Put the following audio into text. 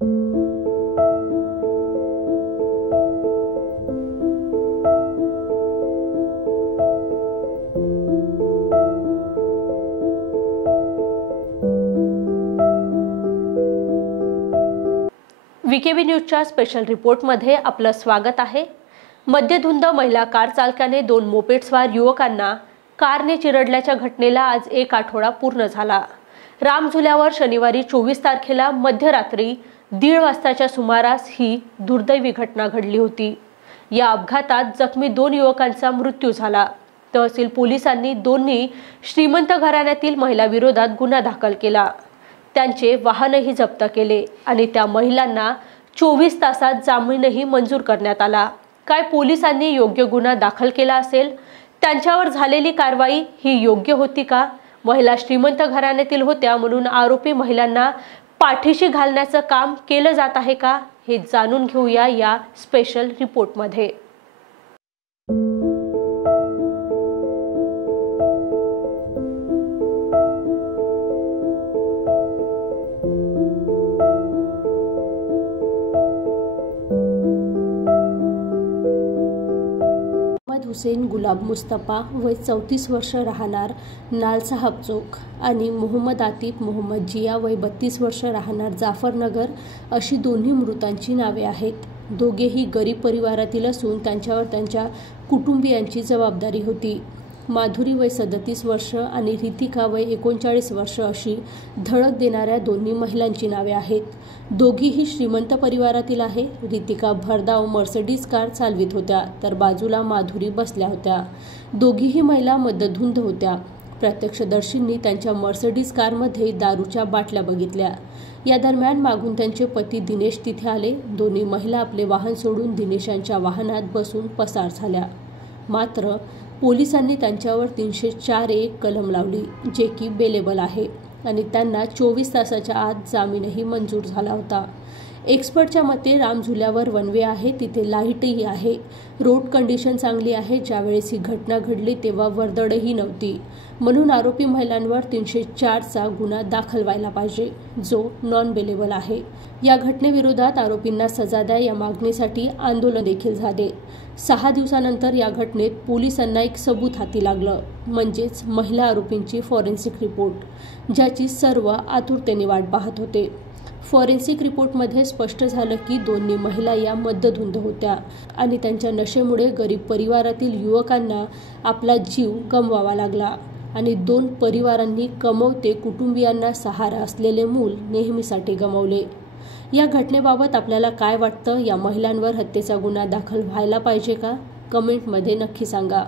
VKB न्यूजच्या special रिपोर्टमध्ये आपलं स्वागत आहे। मद्यधुंद महिला कार चालकाने 2 मोपेडस्वार युवकांना कारने चिरडल्याच्या घटनेला आज 1 आठवडा पूर्ण झाला। रामझुल्यावर शनिवारी 24 तारखेला मध्यरात्री 1:30 वाजताच्या सुमारास ही दुर्दैवी घटना घडली होती। या अपघातात जखमी 2 युवकांचा मृत्यू झाला। तहसील पोलिसांनी दोन्ही श्रीमंत घराण्यातील महिलांविरोधात गुन्हा दाखल केला। त्यांचे वाहनही जप्त केले आणि त्या महिलांना 24 तासात जामीनही मंजूर करण्यात आला। काय पोलिसांनी योग्य गुन्हा दाखल केला असेल? त्यांच्यावर झालेली कारवाई ही योग्य होती का? महिला श्रीमंत घराण्यातील होत्या म्हणून आरोपी महिलांना पाठीशी घालण्याचं काम केलं जात आहे का? हे जाणून घेऊया या स्पेशल रिपोर्टमध्ये। हुसेन गुलाब मुस्तफा वय 34 वर्ष राहणार नालसाहब चौक आणि मोहम्मद आतिफ मोहम्मद जिया वय 32 वर्ष राहणार जाफरनगर अशी दोन्ही मृतांची नावे आहेत। दोघेही गरीब परिवारातील असून त्यांच्यावर त्यांच्या कुटुंबियांची जबाबदारी होती। माधुरी वय 37 वर्ष आणि रितिका वय 39 वर्ष अशी धडक देणाऱ्या दोन्ही महिलांची नावे आहेत। दोघीही श्रीमंत परिवारातील आहे। रितिका भरधाव मर्सिडीज कार चालवित होत्या तर बाजूला माधुरी बसल्या होत्या। दोघीही महिला मद्यधुंद होत्या। प्रत्यक्षदर्शींनी त्यांच्या मर्सिडीज कारमध्ये दारूच्या बाटल्या बघितल्या। या दरम्यान मागून त्यांचे पती दिनेश तिथे आले। दोन्ही महिला आपले वाहन सोडून दिनेश यांच्या वाहनात बसून पसार झाल्या। मात्र पोलिसांनी त्यांच्यावर 304(1) कलम लावली, जे की बेलेबल आहे आणि त्यांना 24 तासाच्या आत जामीनही मंजूर झाला होता। एक्सपर्टच्या मते रामझुल्यावर वन वे आहे, तिथे लाईटही आहे, रोड कंडिशन चांगली आहे। ज्यावेळेस ही घटना घडली तेव्हा वर्दळही नव्हती, म्हणून आरोपी महिलांवर 304चा गुन्हा दाखल व्हायला पाहिजे, जो नॉन बेलेबल आहे। या घटनेविरोधात आरोपींना सजा द्या या मागणीसाठी आंदोलन देखील झाले। 6 दिवसानंतर या घटनेत पोलिसांना एक सबूत हाती लागलं, म्हणजेच महिला आरोपींची फॉरेन्सिक रिपोर्ट, ज्याची सर्व आतुरतेने वाट पाहत होते। फॉरेन्सिक रिपोर्टमध्ये स्पष्ट झालं की दोन्ही महिला या मद्यधुंद होत्या आणि त्यांच्या नशेमुळे गरीब परिवारातील युवकांना आपला जीव गमवावा लागला आणि 2 परिवारांनी कमवते कुटुंबियांना सहारा असलेले मूल नेहमीसाठी गमावले। या घटनेबाबत आपल्याला काय वाटतं? या महिलांवर हत्येचा गुन्हा दाखल व्हायला पाहिजे का? कमेंटमध्ये नक्की सांगा।